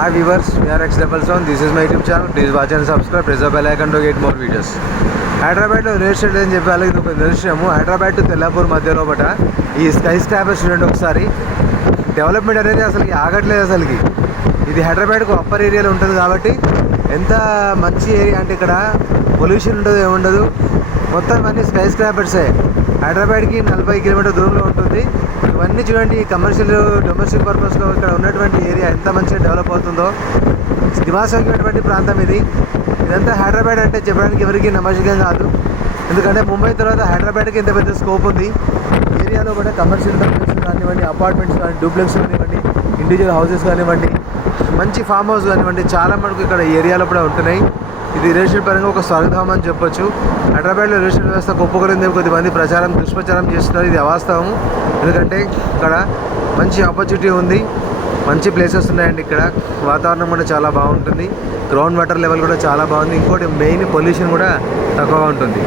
Hi viewers, we are X77. This is my YouTube channel. Please watch and subscribe. Press the bell icon to get more videos. హైదరాబాద్లో real estate అని చెప్పి వాళ్ళకి ఒక నిదర్శనము. Hyderabad to Tellapur మధ్యలో బట ఈ sky scrapers చూడండి ఒకసారి. డెవలప్మెంట్ అనేది అసలుకి ఆగట్లేదు అసలుకి. ఇది హైదరాబాద్కు అప్పర్ ఏరియాలో ఉంటుంది కాబట్టి ఎంత మంచి ఏరియా అంటే ఇక్కడ పొల్యూషన్ ఉండదు, ఏముండదు, మొత్తం అన్నీ స్కై స్క్రాపర్సే. హైదరాబాద్కి 40 కిలోమీటర్ దూరంలో ఉంటుంది. ఇవన్నీ చూడండి, కమర్షియల్ డొమెస్టిక్ పర్పస్లో ఇక్కడ ఉన్నటువంటి ఏరియా ఎంత మంచిగా డెవలప్ అవుతుందో. నివాసమైనటువంటి ప్రాంతం ఇది. ఇదంతా హైదరాబాద్ అంటే చెప్పడానికి ఎవరికి నమ్మకం కాదు. ఎందుకంటే ముంబై తర్వాత హైదరాబాద్కి ఇంత పెద్ద స్కోప్ ఉంది. ఏరియాలో కూడా కమర్షియల్ కాంప్లెక్స్ కానివ్వండి, అపార్ట్మెంట్స్ కానీ, డూప్లెక్స్ కానివ్వండి, ఇండివిజువల్ హౌసెస్ కానివ్వండి, మంచి ఫామ్ హౌస్ కానివ్వండి, చాలా మటుకు ఇక్కడ ఏరియాలో కూడా ఉంటున్నాయి. ఇది రియల్ ఎస్టేట్ పరంగా ఒక స్వర్గధామం అని చెప్పొచ్చు. హైదరాబాద్లో రియల్ ఎస్టేట్ వ్యవస్థ ఒప్పుకోలేని కొద్దిమంది దుష్ప్రచారం చేస్తున్నారు. ఇది అవాస్తవం. ఎందుకంటే ఇక్కడ మంచి ఆపర్చునిటీ ఉంది, మంచి ప్లేసెస్ ఉన్నాయండి. ఇక్కడ వాతావరణం కూడా చాలా బాగుంటుంది, గ్రౌండ్ వాటర్ లెవెల్ కూడా చాలా బాగుంది. ఇంకోటి మెయిన్ పొల్యూషన్ కూడా తక్కువగా ఉంటుంది.